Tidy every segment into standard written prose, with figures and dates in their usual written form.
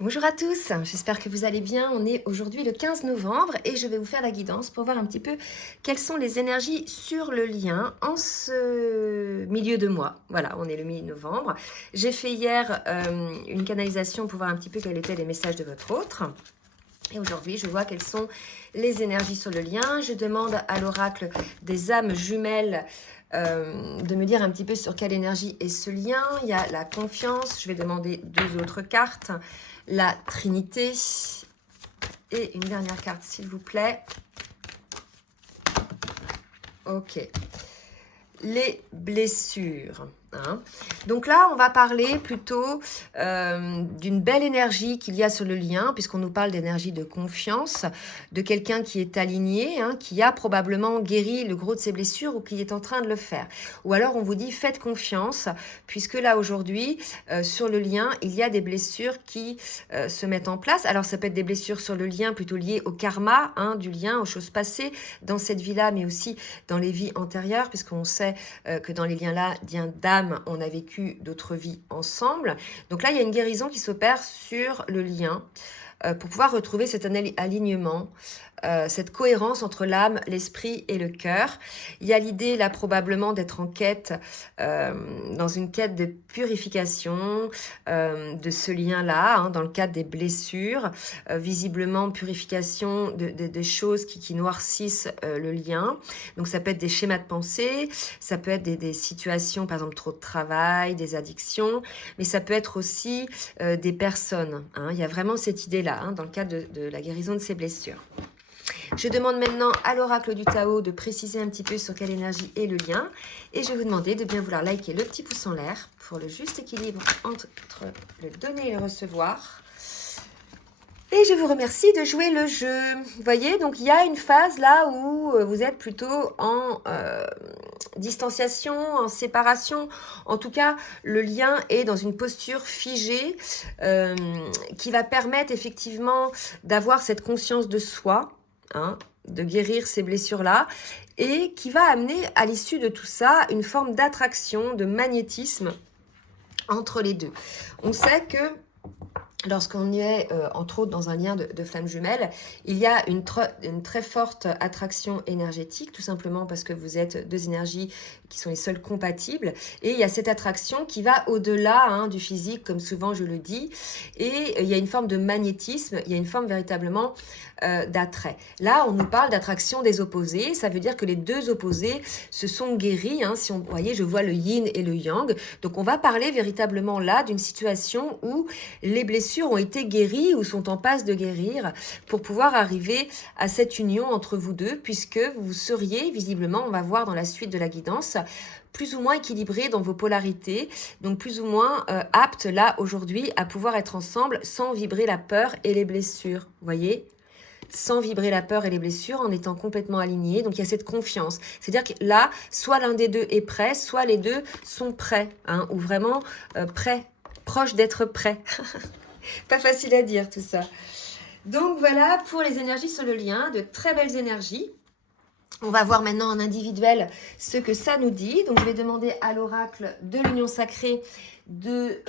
Bonjour à tous, j'espère que vous allez bien. On est aujourd'hui le 15 novembre et je vais vous faire la guidance pour voir un petit peu quelles sont les énergies sur le lien en ce milieu de mois. Voilà, on est le mi-novembre. J'ai fait hier une canalisation pour voir un petit peu quels étaient les messages de votre autre. Et aujourd'hui, je vois quelles sont les énergies sur le lien. Je demande à l'oracle des âmes jumelles de me dire un petit peu sur quelle énergie est ce lien. Il y a la confiance. Je vais demander deux autres cartes. La Trinité. Et une dernière carte, s'il vous plaît. Ok. Les blessures. Hein. Donc là, on va parler plutôt d'une belle énergie qu'il y a sur le lien, puisqu'on nous parle d'énergie de confiance, de quelqu'un qui est aligné, hein, qui a probablement guéri le gros de ses blessures ou qui est en train de le faire. Ou alors on vous dit faites confiance, puisque là aujourd'hui, sur le lien, il y a des blessures qui se mettent en place. Alors ça peut être des blessures sur le lien plutôt liées au karma, hein, du lien, aux choses passées dans cette vie-là, mais aussi dans les vies antérieures, puisqu'on sait que dans les liens-là, d'âme, on a vécu d'autres vies ensemble. Donc là, il y a une guérison qui s'opère sur le lien pour pouvoir retrouver cet alignement, cette cohérence entre l'âme, l'esprit et le cœur. Il y a l'idée là probablement d'être en quête, dans une quête de purification de ce lien-là, hein, dans le cadre des blessures, visiblement purification de choses qui noircissent le lien. Donc ça peut être des schémas de pensée, ça peut être des situations, par exemple trop de travail, des addictions, mais ça peut être aussi des personnes. Hein. Il y a vraiment cette idée-là, hein, dans le cadre de la guérison de ces blessures. Je demande maintenant à l'oracle du Tao de préciser un petit peu sur quelle énergie est le lien. Et je vais vous demander de bien vouloir liker le petit pouce en l'air pour le juste équilibre entre le donner et le recevoir. Et je vous remercie de jouer le jeu. Vous voyez, donc il y a une phase là où vous êtes plutôt en distanciation, en séparation. En tout cas, le lien est dans une posture figée qui va permettre effectivement d'avoir cette conscience de soi, hein, de guérir ces blessures-là, et qui va amener à l'issue de tout ça une forme d'attraction, de magnétisme entre les deux. On sait que lorsqu'on y est, entre autres, dans un lien de flamme jumelle, il y a une très forte attraction énergétique, tout simplement parce que vous êtes deux énergies qui sont les seules compatibles. Et il y a cette attraction qui va au-delà, hein, du physique, comme souvent je le dis. Et il y a une forme de magnétisme, il y a une forme véritablement d'attrait. Là, on nous parle d'attraction des opposés. Ça veut dire que les deux opposés se sont guéris. Hein, si on, vous voyez, je vois le yin et le yang. Donc, on va parler véritablement là d'une situation où les blessures ont été guéries ou sont en passe de guérir pour pouvoir arriver à cette union entre vous deux, puisque vous seriez, visiblement, on va voir dans la suite de la guidance, plus ou moins équilibré dans vos polarités, donc plus ou moins apte là aujourd'hui à pouvoir être ensemble sans vibrer la peur et les blessures, vous voyez, sans vibrer la peur et les blessures, en étant complètement alignés. Donc il y a cette confiance. C'est-à-dire que là, soit l'un des deux est prêt, soit les deux sont prêts, hein, ou vraiment prêts, proches d'être prêts. Pas facile à dire tout ça. Donc voilà pour les énergies sur le lien, de très belles énergies. On va voir maintenant en individuel ce que ça nous dit. Donc je vais demander à l'oracle de l'union sacrée de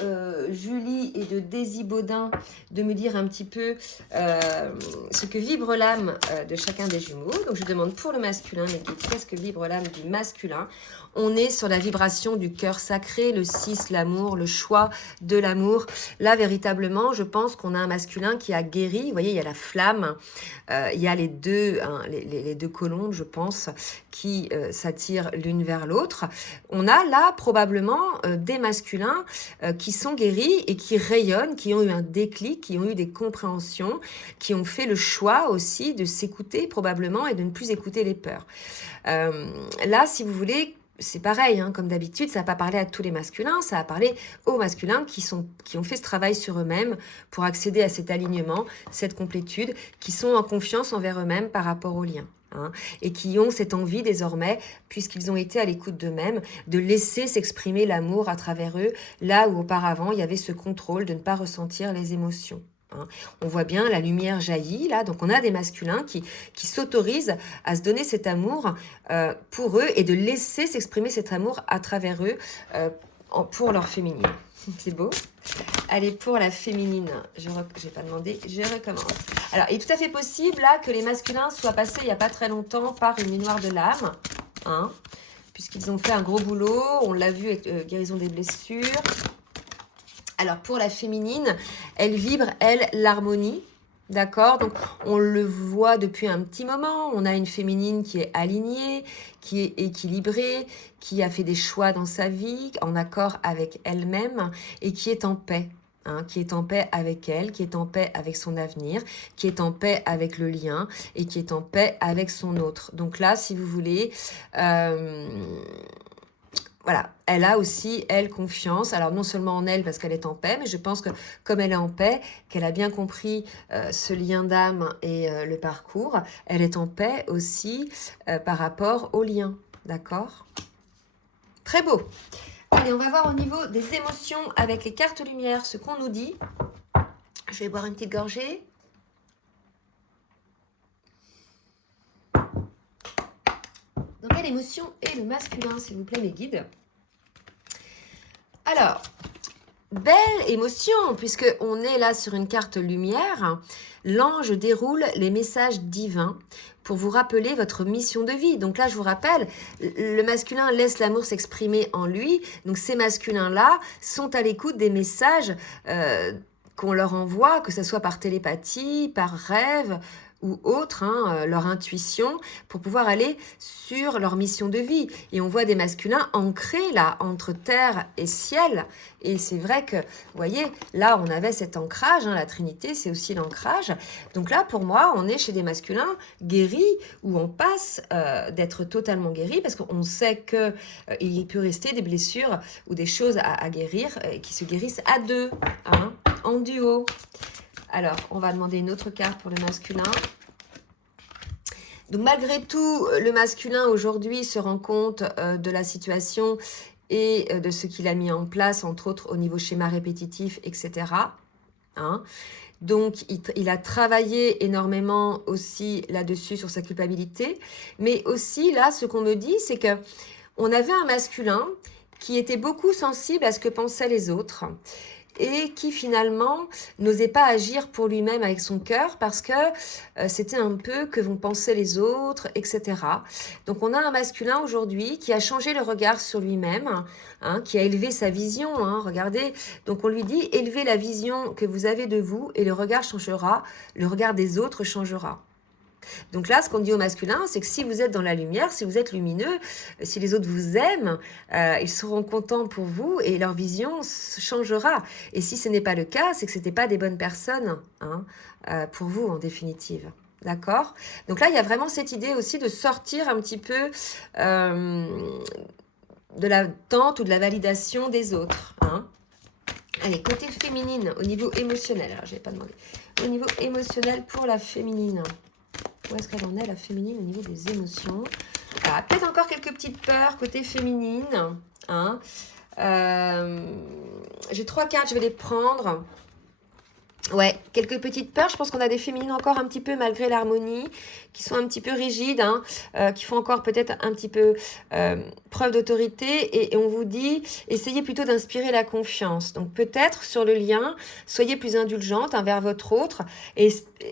Julie et de Daisy Baudin de me dire un petit peu ce que vibre l'âme de chacun des jumeaux. Donc je demande pour le masculin, mais qu'est-ce que vibre l'âme du masculin? On est sur la vibration du cœur sacré, le 6, l'amour, le choix de l'amour. Là, véritablement, je pense qu'on a un masculin qui a guéri. Vous voyez, il y a la flamme, il y a les deux, hein, les deux colombes, je pense, qui s'attirent l'une vers l'autre. On a là probablement des masculins qui sont guéris et qui rayonnent, qui ont eu un déclic, qui ont eu des compréhensions, qui ont fait le choix aussi de s'écouter probablement et de ne plus écouter les peurs. Là, si vous voulez, c'est pareil, hein, comme d'habitude, ça n'a pas parlé à tous les masculins, ça a parlé aux masculins qui ont fait ce travail sur eux-mêmes pour accéder à cet alignement, cette complétude, qui sont en confiance envers eux-mêmes par rapport au lien. Hein, et qui ont cette envie désormais, puisqu'ils ont été à l'écoute d'eux-mêmes, de laisser s'exprimer l'amour à travers eux, là où auparavant il y avait ce contrôle de ne pas ressentir les émotions. Hein. On voit bien la lumière jaillit là, donc on a des masculins qui s'autorisent à se donner cet amour pour eux et de laisser s'exprimer cet amour à travers eux pour leur féminine. C'est beau. Allez, pour la féminine, je n'ai pas demandé, je recommence. Alors, il est tout à fait possible là que les masculins soient passés il n'y a pas très longtemps par une nuit noire de l'âme, hein, puisqu'ils ont fait un gros boulot, on l'a vu avec guérison des blessures. Alors, pour la féminine, elle vibre, elle, l'harmonie. D'accord, donc on le voit depuis un petit moment, on a une féminine qui est alignée, qui est équilibrée, qui a fait des choix dans sa vie, en accord avec elle-même et qui est en paix. Hein, qui est en paix avec elle, qui est en paix avec son avenir, qui est en paix avec le lien et qui est en paix avec son autre. Donc là, si vous voulez, voilà, elle a aussi, elle, confiance. Alors, non seulement en elle, parce qu'elle est en paix, mais je pense que comme elle est en paix, qu'elle a bien compris ce lien d'âme et le parcours, elle est en paix aussi par rapport au lien. D'accord? Très beau. Allez, on va voir au niveau des émotions avec les cartes lumière, ce qu'on nous dit. Je vais boire une petite gorgée. Dans quelle émotion est le masculin, s'il vous plaît, mes guides? Alors, belle émotion, puisqu'on est là sur une carte lumière. L'ange déroule les messages divins pour vous rappeler votre mission de vie. Donc là, je vous rappelle, le masculin laisse l'amour s'exprimer en lui. Donc ces masculins-là sont à l'écoute des messages qu'on leur envoie, que ce soit par télépathie, par rêve ou autre, hein, leur intuition, pour pouvoir aller sur leur mission de vie. Et on voit des masculins ancrés là, entre terre et ciel. Et c'est vrai que, vous voyez, là, on avait cet ancrage, hein, la Trinité, c'est aussi l'ancrage. Donc là, pour moi, on est chez des masculins guéris, où on passe d'être totalement guéri, parce qu'on sait qu'il peut rester des blessures ou des choses à guérir, qui se guérissent à deux, hein, en duo. Alors, on va demander une autre carte pour le masculin. Donc, malgré tout, le masculin aujourd'hui se rend compte de la situation et de ce qu'il a mis en place, entre autres au niveau schéma répétitif, etc. Hein. Donc, il a travaillé énormément aussi là-dessus sur sa culpabilité. Mais aussi, là, ce qu'on me dit, c'est que on avait un masculin qui était beaucoup sensible à ce que pensaient les autres et qui finalement n'osait pas agir pour lui-même avec son cœur parce que c'était un peu que vont penser les autres, etc. Donc on a un masculin aujourd'hui qui a changé le regard sur lui-même, hein, qui a élevé sa vision, hein, regardez. Donc on lui dit, élevez la vision que vous avez de vous et le regard changera, le regard des autres changera. Donc là, ce qu'on dit au masculin, c'est que si vous êtes dans la lumière, si vous êtes lumineux, si les autres vous aiment, ils seront contents pour vous et leur vision changera. Et si ce n'est pas le cas, c'est que ce n'étaient pas des bonnes personnes, hein, pour vous en définitive. D'accord? Donc là, il y a vraiment cette idée aussi de sortir un petit peu de la tente ou de la validation des autres. Hein. Allez, côté féminine, au niveau émotionnel. Alors, je n'ai pas demandé. Au niveau émotionnel pour la féminine. Où est-ce qu'elle en est, la féminine, au niveau des émotions? Ah, peut-être encore quelques petites peurs côté féminine. Hein. J'ai 3 cartes, je vais les prendre. Ouais, quelques petites peurs. Je pense qu'on a des féminines encore un petit peu, malgré l'harmonie, qui sont un petit peu rigides, hein, qui font encore peut-être un petit peu preuve d'autorité. Et on vous dit, essayez plutôt d'inspirer la confiance. Donc peut-être sur le lien, soyez plus indulgente envers votre autre et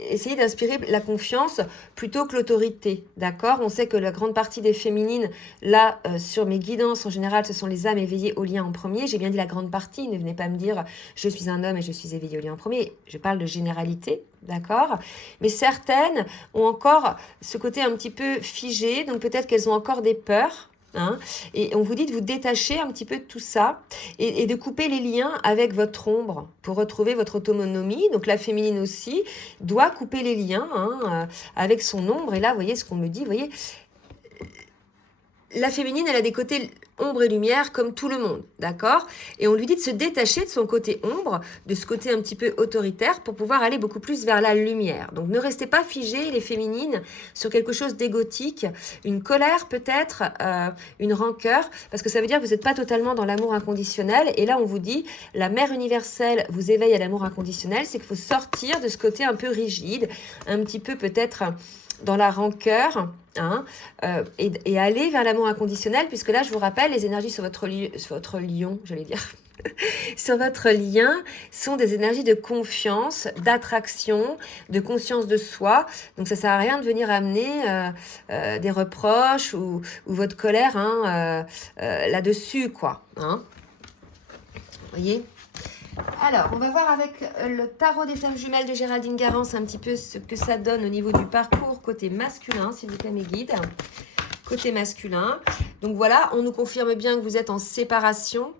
essayez d'inspirer la confiance plutôt que l'autorité. D'accord? On sait que la grande partie des féminines, là, sur mes guidances, en général, ce sont les âmes éveillées au lien en premier. J'ai bien dit la grande partie. Ne venez pas me dire, je suis un homme et je suis éveillée au lien en premier. Je parle de généralité, d'accord? Mais certaines ont encore ce côté un petit peu figé, donc peut-être qu'elles ont encore des peurs. Hein, et on vous dit de vous détacher un petit peu de tout ça et de couper les liens avec votre ombre pour retrouver votre autonomie. Donc la féminine aussi doit couper les liens, hein, avec son ombre. Et là, vous voyez ce qu'on me dit, vous voyez, la féminine, elle a des côtés ombre et lumière comme tout le monde, d'accord? Et on lui dit de se détacher de son côté ombre, de ce côté un petit peu autoritaire pour pouvoir aller beaucoup plus vers la lumière. Donc ne restez pas figés, les féminines, sur quelque chose d'égotique, une colère peut-être, une rancœur, parce que ça veut dire que vous n'êtes pas totalement dans l'amour inconditionnel. Et là, on vous dit, la mère universelle vous éveille à l'amour inconditionnel, c'est qu'il faut sortir de ce côté un peu rigide, un petit peu peut-être dans la rancœur, hein, et aller vers l'amour inconditionnel, puisque là, je vous rappelle, les énergies sur votre lion, j'allais dire, sur votre lien, sont des énergies de confiance, d'attraction, de conscience de soi. Donc, ça sert à rien de venir amener des reproches ou votre colère hein, là-dessus, quoi. Hein. Vous voyez ? Alors, on va voir avec le tarot des flammes jumelles de Géraldine Garance un petit peu ce que ça donne au niveau du parcours côté masculin, s'il vous plaît mes guides. Côté masculin. Donc voilà, on nous confirme bien que vous êtes en séparation.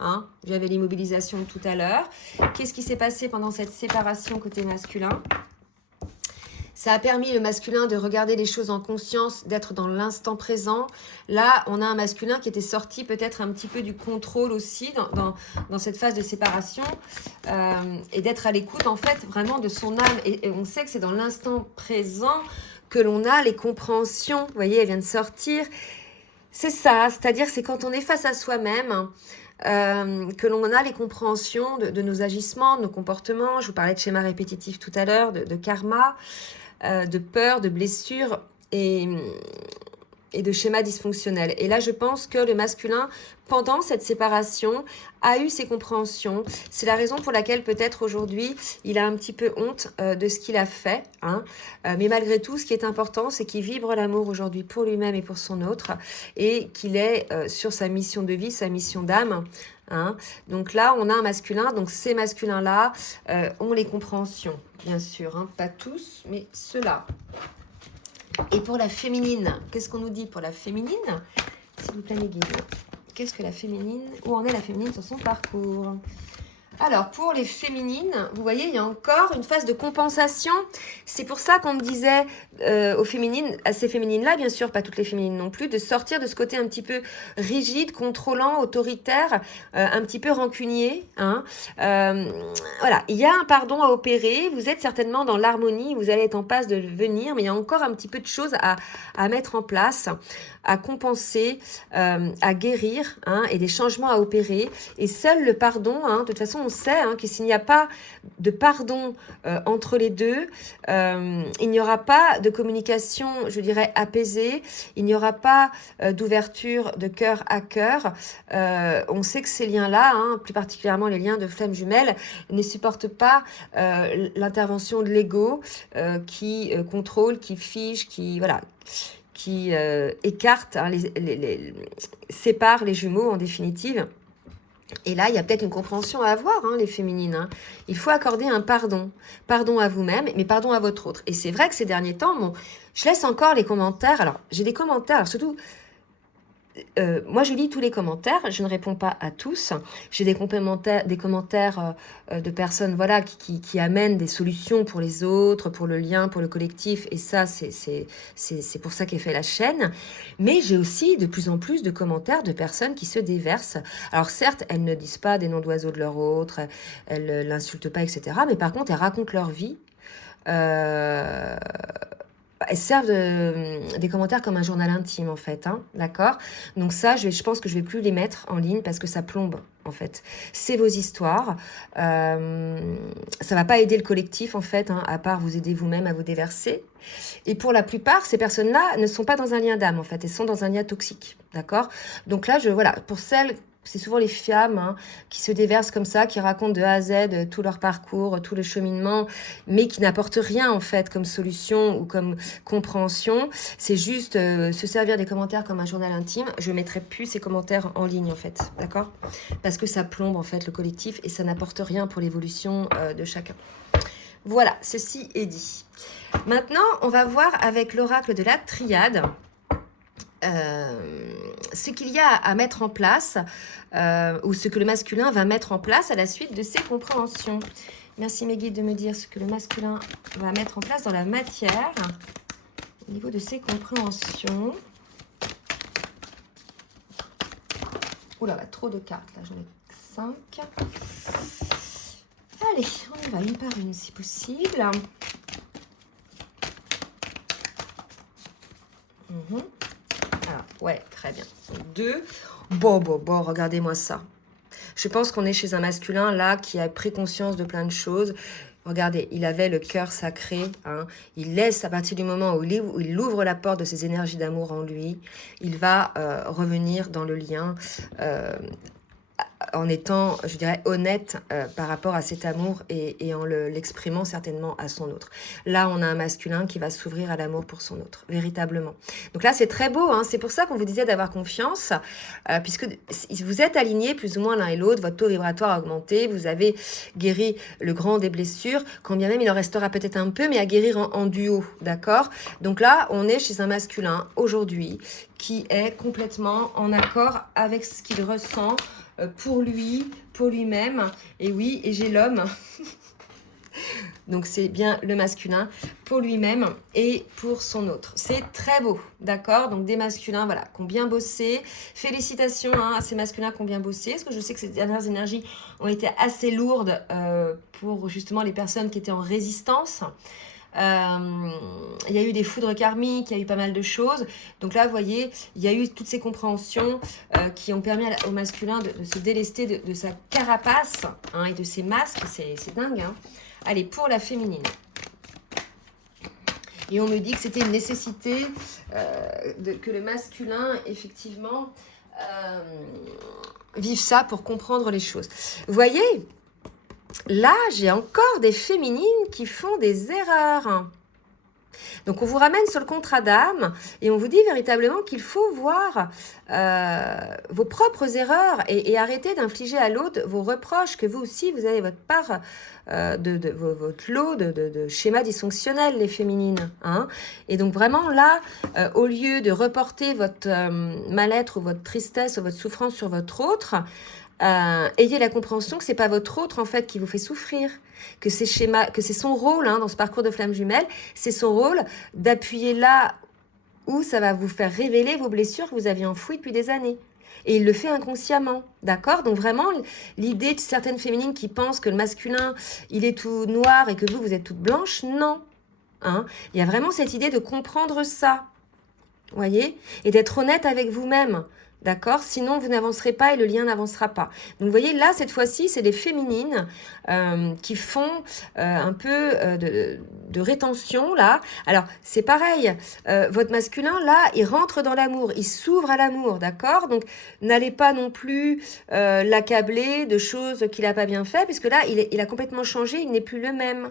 Hein, j'avais l'immobilisation tout à l'heure. Qu'est-ce qui s'est passé pendant cette séparation côté masculin ? Ça a permis le masculin de regarder les choses en conscience, d'être dans l'instant présent. Là, on a un masculin qui était sorti peut-être un petit peu du contrôle aussi dans cette phase de séparation et d'être à l'écoute en fait vraiment de son âme. Et on sait que c'est dans l'instant présent que l'on a les compréhensions. Vous voyez, elle vient de sortir. C'est ça, c'est-à-dire c'est quand on est face à soi-même que l'on a les compréhensions de nos agissements, de nos comportements. Je vous parlais de schéma répétitif tout à l'heure, de karma. De peur, de blessures et de schémas dysfonctionnels. Et là, je pense que le masculin, pendant cette séparation, a eu ses compréhensions. C'est la raison pour laquelle peut-être aujourd'hui, il a un petit peu honte de ce qu'il a fait. Hein. Mais malgré tout, ce qui est important, c'est qu'il vibre l'amour aujourd'hui pour lui-même et pour son autre et qu'il est sur sa mission de vie, sa mission d'âme. Hein. Donc là, on a un masculin. Donc ces masculins-là ont les compréhensions, bien sûr. Hein. Pas tous, mais ceux-là. Et pour la féminine, qu'est-ce qu'on nous dit pour la féminine ? S'il vous plaît, mes guides. Qu'est-ce que la féminine ? Où en est la féminine sur son parcours ? Alors, pour les féminines, vous voyez, il y a encore une phase de compensation. C'est pour ça qu'on me disait aux féminines, à ces féminines-là, bien sûr, pas toutes les féminines non plus, de sortir de ce côté un petit peu rigide, contrôlant, autoritaire, un petit peu rancunier. Hein. Voilà, il y a un pardon à opérer. Vous êtes certainement dans l'harmonie, vous allez être en passe de venir, mais il y a encore un petit peu de choses à mettre en place, à compenser, à guérir, hein, et des changements à opérer. Et seul le pardon, hein, de toute façon, on sait hein, que s'il n'y a pas de pardon entre les deux, il n'y aura pas de communication, je dirais, apaisée, il n'y aura pas d'ouverture de cœur à cœur. On sait que ces liens-là, hein, plus particulièrement les liens de flammes jumelles, ne supportent pas l'intervention de l'ego qui contrôle, qui fige, qui écarte, hein, sépare les jumeaux en définitive. Et là, il y a peut-être une compréhension à avoir, hein, les féminines. Hein. Il faut accorder un pardon. Pardon à vous-même, mais pardon à votre autre. Et c'est vrai que ces derniers temps, je laisse encore les commentaires. Alors, j'ai des commentaires, alors surtout... moi, je lis tous les commentaires, je ne réponds pas à tous. J'ai des commentaires de personnes voilà, qui amènent des solutions pour les autres, pour le lien, pour le collectif. Et ça, c'est pour ça qu'est fait la chaîne. Mais j'ai aussi de plus en plus de commentaires de personnes qui se déversent. Alors certes, elles ne disent pas des noms d'oiseaux de leur autre, elles ne l'insultent pas, etc. Mais par contre, elles racontent leur vie. Elles servent des commentaires comme un journal intime, en fait, hein, d'accord ? Donc ça, je pense que je vais plus les mettre en ligne parce que ça plombe, en fait. C'est vos histoires. Ça va pas aider le collectif, en fait, hein, à part vous aider vous-même à vous déverser. Et pour la plupart, ces personnes-là ne sont pas dans un lien d'âme, en fait. Elles sont dans un lien toxique, d'accord ? Donc là, voilà, pour celles... C'est souvent les femmes hein, qui se déversent comme ça, qui racontent de A à Z tout leur parcours, tout le cheminement, mais qui n'apportent rien en fait comme solution ou comme compréhension. C'est juste se servir des commentaires comme un journal intime. Je ne mettrai plus ces commentaires en ligne en fait, d'accord ? Parce que ça plombe en fait le collectif et ça n'apporte rien pour l'évolution de chacun. Voilà, ceci est dit. Maintenant, on va voir avec l'oracle de la triade. Ce qu'il y a à mettre en place ou ce que le masculin va mettre en place à la suite de ses compréhensions. Merci mes guides de me dire ce que le masculin va mettre en place dans la matière au niveau de ses compréhensions. Oh là là, trop de cartes là, j'en ai 5. Allez, on y va une par une si possible. Alors, ouais, très bien. 2. Bon, regardez-moi ça. Je pense qu'on est chez un masculin là qui a pris conscience de plein de choses. Regardez, il avait le cœur sacré. Hein. Il laisse, à partir du moment où il ouvre la porte de ses énergies d'amour en lui, il va revenir dans le lien en étant, je dirais, honnête par rapport à cet amour et en l'exprimant certainement à son autre. Là, on a un masculin qui va s'ouvrir à l'amour pour son autre, véritablement. Donc là, c'est très beau, hein, c'est pour ça qu'on vous disait d'avoir confiance, puisque vous êtes alignés plus ou moins l'un et l'autre, votre taux vibratoire a augmenté, vous avez guéri le grand des blessures, quand bien même il en restera peut-être un peu, mais à guérir en duo, d'accord? Donc là, on est chez un masculin, aujourd'hui, qui est complètement en accord avec ce qu'il ressent, pour lui, pour lui-même. Et oui, et j'ai l'homme. Donc c'est bien le masculin pour lui-même et pour son autre. C'est très beau, d'accord? Donc des masculins, voilà, qui ont bien bossé. Félicitations hein, à ces masculins qui ont bien bossé, parce que je sais que ces dernières énergies ont été assez lourdes pour justement les personnes qui étaient en résistance. Il y a eu des foudres karmiques, il y a eu pas mal de choses. Donc là, vous voyez, il y a eu toutes ces compréhensions qui ont permis au masculin de se délester de sa carapace hein, et de ses masques. C'est dingue. Hein. Allez, pour la féminine. Et on me dit que c'était une nécessité que le masculin, effectivement, vive ça pour comprendre les choses. Vous voyez ? Là, j'ai encore des féminines qui font des erreurs. Donc, on vous ramène sur le contrat d'âme et on vous dit véritablement qu'il faut voir vos propres erreurs et arrêter d'infliger à l'autre vos reproches, que vous aussi, vous avez votre part votre lot de schémas dysfonctionnels, les féminines. Hein. Et donc, vraiment, là, au lieu de reporter votre mal-être ou votre tristesse ou votre souffrance sur votre autre, ayez la compréhension que c'est pas votre autre en fait qui vous fait souffrir, que c'est son rôle hein, dans ce parcours de flamme jumelle, c'est son rôle d'appuyer là où ça va vous faire révéler vos blessures que vous aviez enfouies depuis des années. Et il le fait inconsciemment, d'accord? Donc vraiment, l'idée de certaines féminines qui pensent que le masculin, il est tout noir et que vous êtes toute blanche, non. Hein, il y a vraiment cette idée de comprendre ça, voyez? Et d'être honnête avec vous-même. D'accord? Sinon, vous n'avancerez pas et le lien n'avancera pas. Donc, vous voyez, là, cette fois-ci, c'est des féminines qui font un peu de rétention, là. Alors, c'est pareil. Votre masculin, là, il rentre dans l'amour. Il s'ouvre à l'amour, d'accord? Donc, n'allez pas non plus l'accabler de choses qu'il n'a pas bien fait, puisque là, il a complètement changé. Il n'est plus le même.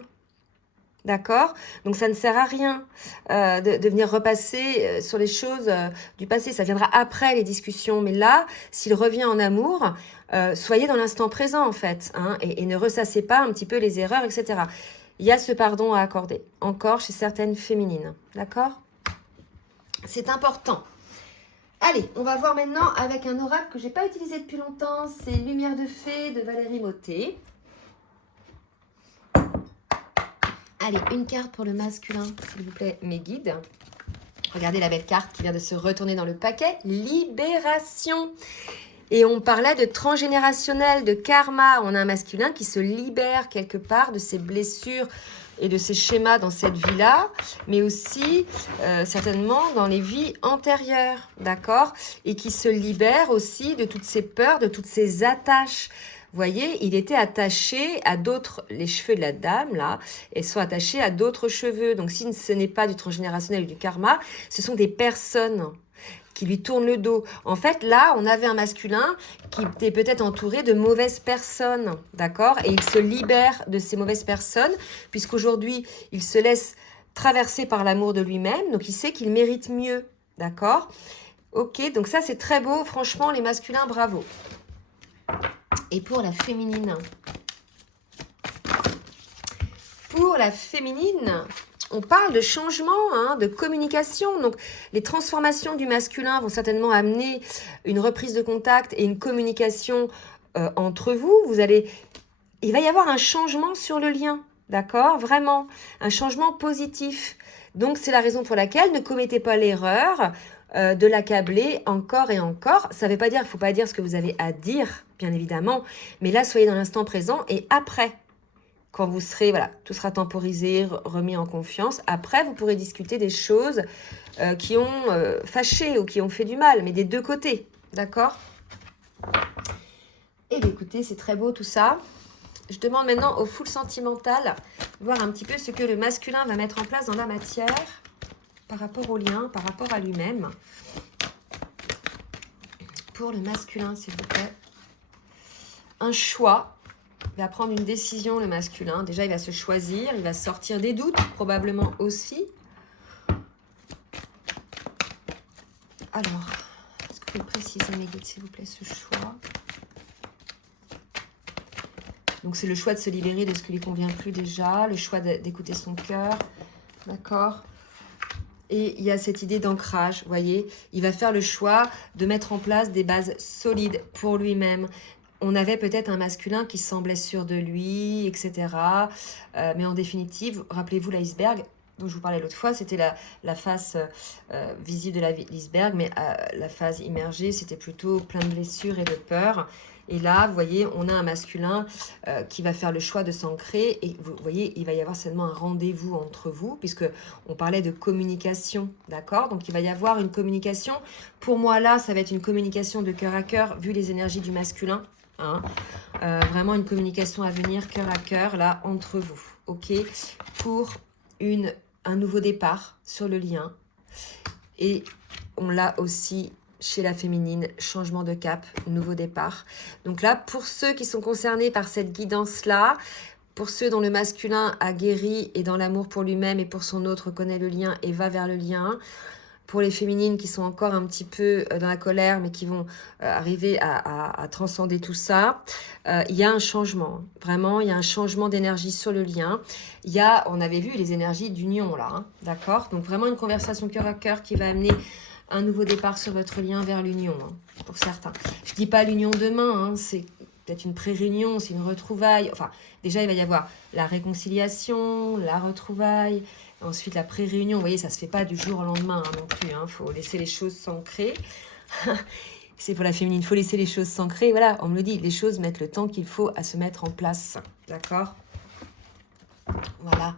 D'accord? Donc, ça ne sert à rien de venir repasser sur les choses du passé. Ça viendra après les discussions. Mais là, s'il revient en amour, soyez dans l'instant présent, en fait. Hein, et ne ressassez pas un petit peu les erreurs, etc. Il y a ce pardon à accorder. Encore chez certaines féminines. D'accord? C'est important. Allez, on va voir maintenant avec un oracle que je n'ai pas utilisé depuis longtemps. C'est Lumière de Fée de Valérie Mottet. Allez, une carte pour le masculin, s'il vous plaît, mes guides. Regardez la belle carte qui vient de se retourner dans le paquet. Libération. Et on parlait de transgénérationnel, de karma. On a un masculin qui se libère quelque part de ses blessures et de ses schémas dans cette vie-là, mais aussi certainement dans les vies antérieures, d'accord? Et qui se libère aussi de toutes ses peurs, de toutes ses attaches. Vous voyez, il était attaché à d'autres, les cheveux de la dame, là, elles sont attachées à d'autres cheveux. Donc, si ce n'est pas du transgénérationnel ou du karma, ce sont des personnes qui lui tournent le dos. En fait, là, on avait un masculin qui était peut-être entouré de mauvaises personnes, d'accord? Et il se libère de ces mauvaises personnes, puisqu'aujourd'hui, il se laisse traverser par l'amour de lui-même, donc il sait qu'il mérite mieux, d'accord? Ok, donc ça, c'est très beau. Franchement, les masculins, bravo. Et pour la féminine, on parle de changement, hein, de communication. Donc, les transformations du masculin vont certainement amener une reprise de contact et une communication entre vous. Il va y avoir un changement sur le lien, d'accord? Vraiment, un changement positif. Donc, c'est la raison pour laquelle ne commettez pas l'erreur de l'accabler encore et encore. Ça ne veut pas dire, il ne faut pas dire ce que vous avez à dire, bien évidemment, mais là, soyez dans l'instant présent et après, quand vous serez, voilà, tout sera temporisé, remis en confiance, après, vous pourrez discuter des choses qui ont fâché ou qui ont fait du mal, mais des deux côtés, d'accord? Et bien écoutez, c'est très beau tout ça. Je demande maintenant au full sentimental, voir un petit peu ce que le masculin va mettre en place dans la matière par rapport au lien, par rapport à lui-même. Pour le masculin, s'il vous plaît. Un choix. Il va prendre une décision, le masculin. Déjà, il va se choisir, il va sortir des doutes, probablement aussi. Alors, est-ce que vous pouvez préciser, mes guides, s'il vous plaît, ce choix? Donc, c'est le choix de se libérer de ce qui lui convient plus déjà, le choix d'écouter son cœur, d'accord? Et il y a cette idée d'ancrage, vous voyez? Il va faire le choix de mettre en place des bases solides pour lui-même. On avait peut-être un masculin qui semblait sûr de lui, etc. Mais en définitive, rappelez-vous l'iceberg dont je vous parlais l'autre fois, c'était la face visible de l'iceberg, mais la phase immergée, c'était plutôt plein de blessures et de peur. Et là, vous voyez, on a un masculin qui va faire le choix de s'ancrer. Et vous voyez, il va y avoir seulement un rendez-vous entre vous, puisque on parlait de communication, d'accord? Donc, il va y avoir une communication. Pour moi, là, ça va être une communication de cœur à cœur, vu les énergies du masculin. Hein. Vraiment une communication à venir, cœur à cœur, là, entre vous, ok? Pour un nouveau départ sur le lien. Et on l'a aussi chez la féminine, changement de cap, nouveau départ. Donc là, pour ceux qui sont concernés par cette guidance-là, pour ceux dont le masculin a guéri et dans l'amour pour lui-même et pour son autre connaît le lien et va vers le lien, pour les féminines qui sont encore un petit peu dans la colère mais qui vont arriver à transcender tout ça, il y a un changement. Vraiment, il y a un changement d'énergie sur le lien. Il y a, on avait vu les énergies d'union là, hein, d'accord? Donc vraiment une conversation cœur à cœur qui va amener un nouveau départ sur votre lien vers l'union, hein, pour certains. Je ne dis pas l'union demain, hein, c'est peut-être une pré-réunion, c'est une retrouvaille. Enfin, déjà, il va y avoir la réconciliation, la retrouvaille, ensuite la pré-réunion. Vous voyez, ça ne se fait pas du jour au lendemain hein, non plus. Il faut laisser les choses s'ancrer. C'est pour la féminine, il faut laisser les choses s'ancrer. Voilà, on me le dit, les choses mettent le temps qu'il faut à se mettre en place. D'accord? Voilà.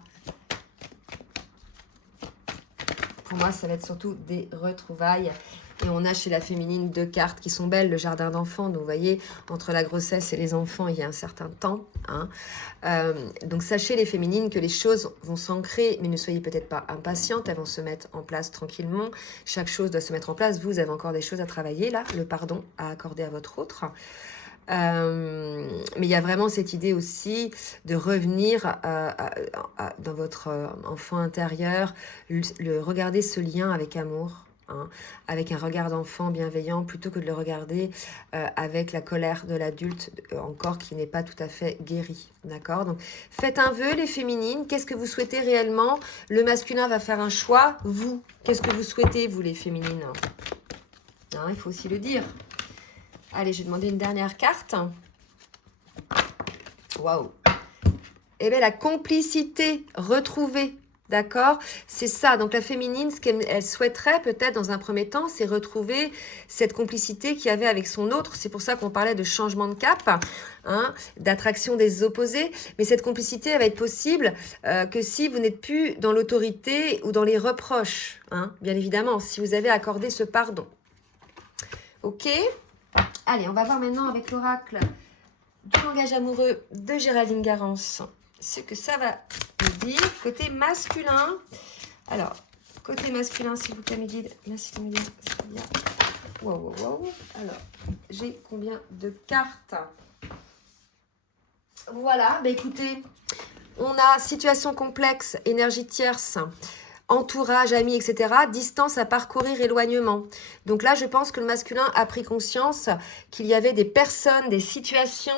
Pour moi, ça va être surtout des retrouvailles. Et on a chez la féminine 2 cartes qui sont belles, le jardin d'enfants. Donc, vous voyez, entre la grossesse et les enfants, il y a un certain temps. Hein. Donc, sachez les féminines que les choses vont s'ancrer, mais ne soyez peut-être pas impatientes. Elles vont se mettre en place tranquillement. Chaque chose doit se mettre en place. Vous avez encore des choses à travailler, là. Le pardon à accorder à votre autre. Mais il y a vraiment cette idée aussi de revenir dans votre enfant intérieur, regarder ce lien avec amour, hein, avec un regard d'enfant bienveillant, plutôt que de le regarder avec la colère de l'adulte encore qui n'est pas tout à fait guéri. D'accord? Donc faites un vœu les féminines, qu'est-ce que vous souhaitez réellement? Le masculin va faire un choix, vous, qu'est-ce que vous souhaitez vous les féminines? Hein, il faut aussi le dire. Allez, je vais demander une dernière carte. Waouh! Eh bien, la complicité retrouvée, d'accord? C'est ça. Donc, la féminine, ce qu'elle souhaiterait peut-être dans un premier temps, c'est retrouver cette complicité qu'il y avait avec son autre. C'est pour ça qu'on parlait de changement de cap, hein, d'attraction des opposés. Mais cette complicité, elle va être possible que si vous n'êtes plus dans l'autorité ou dans les reproches, hein, bien évidemment, si vous avez accordé ce pardon. Ok? Allez, on va voir maintenant avec l'oracle du langage amoureux de Géraldine Garance ce que ça va nous dire côté masculin. Alors, côté masculin, s'il vous plaît, mes guides. Merci de me dire. Wow. Alors, j'ai combien de cartes? Voilà, bah écoutez, on a situation complexe, énergie tierce, entourage, amis, etc. Distance à parcourir, éloignement. Donc là, je pense que le masculin a pris conscience qu'il y avait des personnes, des situations,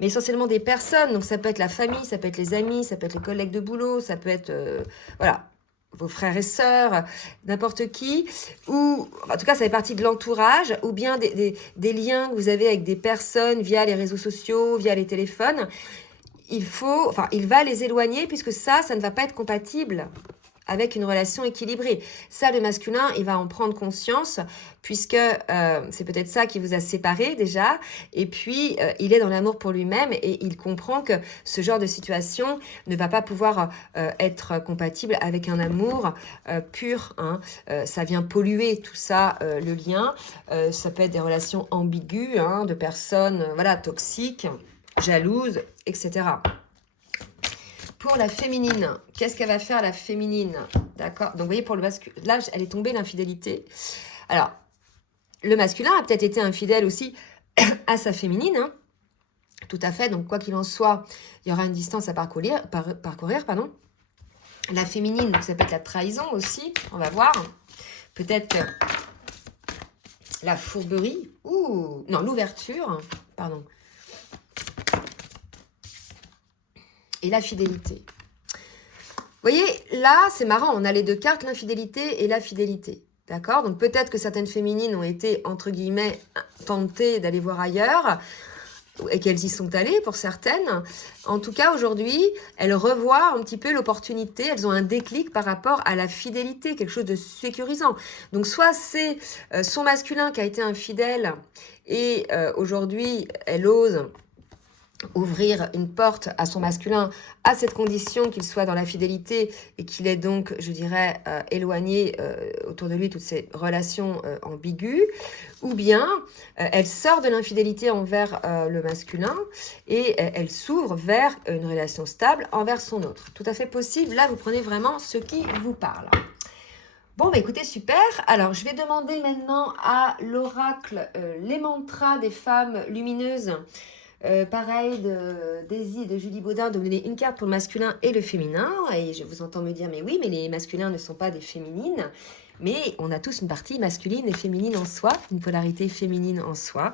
mais essentiellement des personnes. Donc ça peut être la famille, ça peut être les amis, ça peut être les collègues de boulot, ça peut être, voilà, vos frères et sœurs, n'importe qui. Ou, en tout cas, ça fait partie de l'entourage, ou bien des liens que vous avez avec des personnes via les réseaux sociaux, via les téléphones. Il va les éloigner puisque ça ne va pas être compatible. avec une relation équilibrée. Ça, le masculin, il va en prendre conscience puisque c'est peut-être ça qui vous a séparé déjà. Et puis, il est dans l'amour pour lui-même et il comprend que ce genre de situation ne va pas pouvoir être compatible avec un amour pur. Hein. Ça vient polluer tout ça, le lien. Ça peut être des relations ambiguës, hein, de personnes voilà, toxiques, jalouses, etc. Pour la féminine, qu'est-ce qu'elle va faire la féminine? D'accord. Donc, vous voyez, pour le masculin, là, elle est tombée l'infidélité. Alors, le masculin a peut-être été infidèle aussi à sa féminine. Hein. Tout à fait. Donc, quoi qu'il en soit, il y aura une distance à parcourir. Pardon. La féminine, ça peut être la trahison aussi. On va voir. Peut-être que la fourberie. Ouh, non, l'ouverture. Pardon. Et la fidélité. Vous voyez, là, c'est marrant, on a les deux cartes, l'infidélité et la fidélité. D'accord? Donc peut-être que certaines féminines ont été, entre guillemets, tentées d'aller voir ailleurs, et qu'elles y sont allées pour certaines. En tout cas, aujourd'hui, elles revoient un petit peu l'opportunité, elles ont un déclic par rapport à la fidélité, quelque chose de sécurisant. Donc soit c'est son masculin qui a été infidèle, et aujourd'hui, elle ose ouvrir une porte à son masculin à cette condition qu'il soit dans la fidélité et qu'il ait donc, je dirais, éloigné autour de lui toutes ces relations ambiguës, ou bien elle sort de l'infidélité envers le masculin et elle s'ouvre vers une relation stable envers son autre. Tout à fait possible. Là, vous prenez vraiment ce qui vous parle. Bon, bah écoutez, super. Alors, je vais demander maintenant à l'oracle les mantras des femmes lumineuses. Pareil de Daisy et de Julie Baudin de me donner une carte pour le masculin et le féminin. Et je vous entends me dire, mais oui, mais les masculins ne sont pas des féminines. Mais on a tous une partie masculine et féminine en soi, une polarité féminine en soi.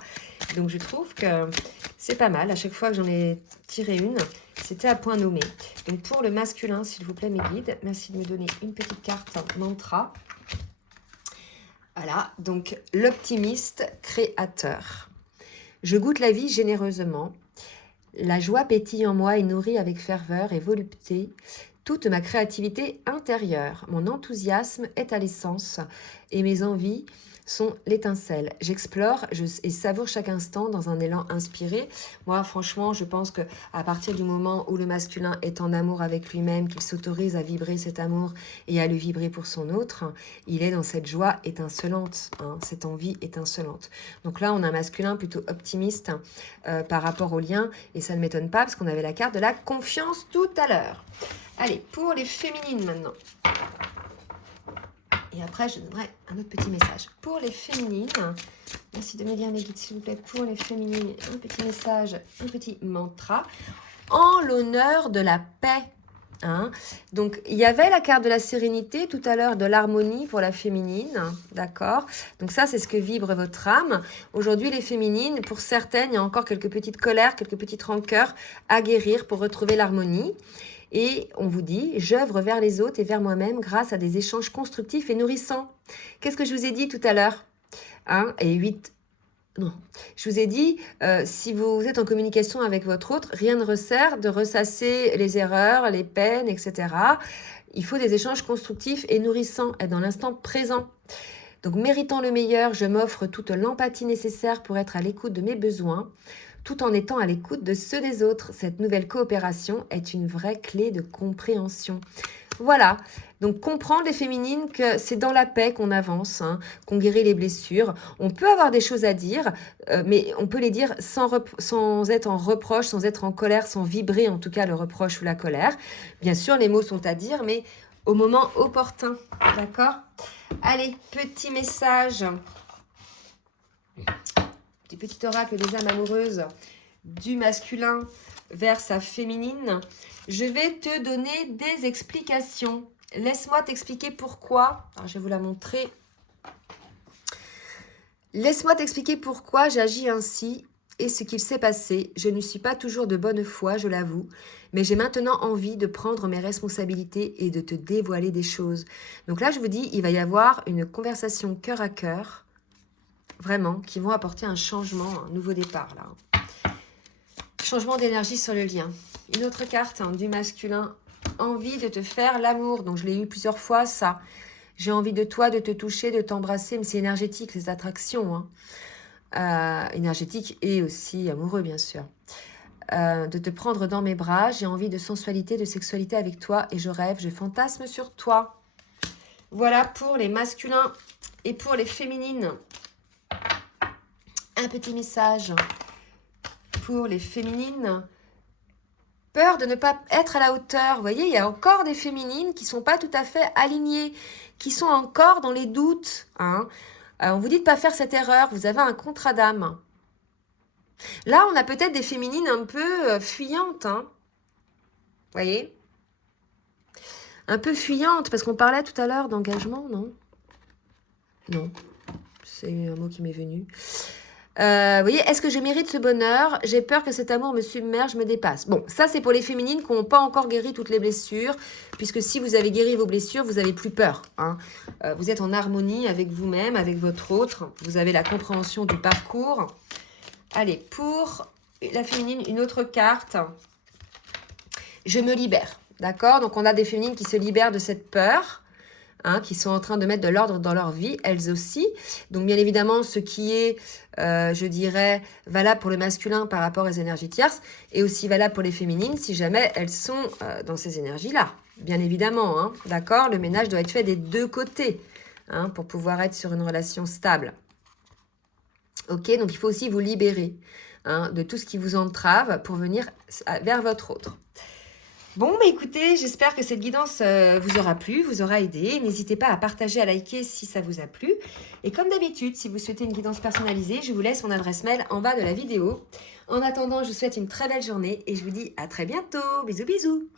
Donc je trouve que c'est pas mal. À chaque fois que j'en ai tiré une, c'était à point nommé. Donc pour le masculin, s'il vous plaît, mes guides, merci de me donner une petite carte mantra. Voilà, donc l'optimiste créateur. Je goûte la vie généreusement. La joie pétille en moi et nourrit avec ferveur et volupté toute ma créativité intérieure. Mon enthousiasme est à l'essence et mes envies sont l'étincelle. J'explore et savoure chaque instant dans un élan inspiré. Moi, franchement, je pense que à partir du moment où le masculin est en amour avec lui-même, qu'il s'autorise à vibrer cet amour et à le vibrer pour son autre, il est dans cette joie étincelante, hein, cette envie étincelante. Donc là, on a un masculin plutôt optimiste par rapport au lien, et ça ne m'étonne pas parce qu'on avait la carte de la confiance tout à l'heure. Allez, pour les féminines maintenant. Et après, je donnerai un autre petit message. Pour les féminines, merci de me dire les guides, s'il vous plaît. Pour les féminines, un petit message, un petit mantra. En l'honneur de la paix. Hein. Donc, il y avait la carte de la sérénité tout à l'heure, de l'harmonie pour la féminine. D'accord? Donc ça, c'est ce que vibre votre âme. Aujourd'hui, les féminines, pour certaines, il y a encore quelques petites colères, quelques petites rancœurs à guérir pour retrouver l'harmonie. Et on vous dit, j'œuvre vers les autres et vers moi-même grâce à des échanges constructifs et nourrissants. Qu'est-ce que je vous ai dit tout à l'heure? 1 et 8. Non, je vous ai dit, si vous êtes en communication avec votre autre, rien ne resserre de ressasser les erreurs, les peines, etc. Il faut des échanges constructifs et nourrissants, être dans l'instant présent. Donc, méritant le meilleur, je m'offre toute l'empathie nécessaire pour être à l'écoute de mes besoins, tout en étant à l'écoute de ceux des autres. Cette nouvelle coopération est une vraie clé de compréhension. Voilà, donc comprendre les féminines que c'est dans la paix qu'on avance, hein, qu'on guérit les blessures. On peut avoir des choses à dire, mais on peut les dire sans être en reproche, sans être en colère, sans vibrer en tout cas le reproche ou la colère. Bien sûr, les mots sont à dire, mais au moment opportun, d'accord? Allez, petit message du petit oracle des âmes amoureuses du masculin vers sa féminine. Je vais te donner des explications. Laisse-moi t'expliquer pourquoi. Alors, je vais vous la montrer. Laisse-moi t'expliquer pourquoi j'agis ainsi et ce qu'il s'est passé. Je ne suis pas toujours de bonne foi, je l'avoue, mais j'ai maintenant envie de prendre mes responsabilités et de te dévoiler des choses. Donc là, je vous dis, il va y avoir une conversation cœur à cœur, vraiment, qui vont apporter un changement, un nouveau départ là. Changement d'énergie sur le lien. Une autre carte, hein, du masculin envie de te faire l'amour. Donc, je l'ai eu plusieurs fois, ça. J'ai envie de toi, de te toucher, de t'embrasser. Mais c'est énergétique, les attractions. Hein. Énergétique et aussi amoureux, bien sûr. De te prendre dans mes bras. J'ai envie de sensualité, de sexualité avec toi. Et je rêve, je fantasme sur toi. Voilà pour les masculins. Et pour les féminines, un petit message. Pour les féminines, peur de ne pas être à la hauteur. Vous voyez, il y a encore des féminines qui ne sont pas tout à fait alignées, qui sont encore dans les doutes. Hein. On vous dit de ne pas faire cette erreur, vous avez un contrat d'âme. Là, on a peut-être des féminines un peu fuyantes. Hein. Vous voyez? Un peu fuyantes, parce qu'on parlait tout à l'heure d'engagement, non? Non, c'est un mot qui m'est venu. Vous voyez, est-ce que je mérite ce bonheur? J'ai peur que cet amour me submerge, me dépasse. Bon, ça c'est pour les féminines qui n'ont pas encore guéri toutes les blessures, puisque si vous avez guéri vos blessures, vous n'avez plus peur. Hein. Vous êtes en harmonie avec vous-même, avec votre autre. Vous avez la compréhension du parcours. Allez, pour la féminine, une autre carte. Je me libère, d'accord? Donc on a des féminines qui se libèrent de cette peur. Hein, qui sont en train de mettre de l'ordre dans leur vie, elles aussi. Donc, bien évidemment, ce qui est, je dirais, valable pour le masculin par rapport aux énergies tierces, est aussi valable pour les féminines si jamais elles sont dans ces énergies-là. Bien évidemment, hein, d'accord? Le ménage doit être fait des deux côtés hein, pour pouvoir être sur une relation stable. Ok, donc il faut aussi vous libérer hein, de tout ce qui vous entrave pour venir vers votre autre. Bon, bah écoutez, j'espère que cette guidance vous aura plu, vous aura aidé. N'hésitez pas à partager, à liker si ça vous a plu. Et comme d'habitude, si vous souhaitez une guidance personnalisée, je vous laisse mon adresse mail en bas de la vidéo. En attendant, je vous souhaite une très belle journée et je vous dis à très bientôt. Bisous, bisous.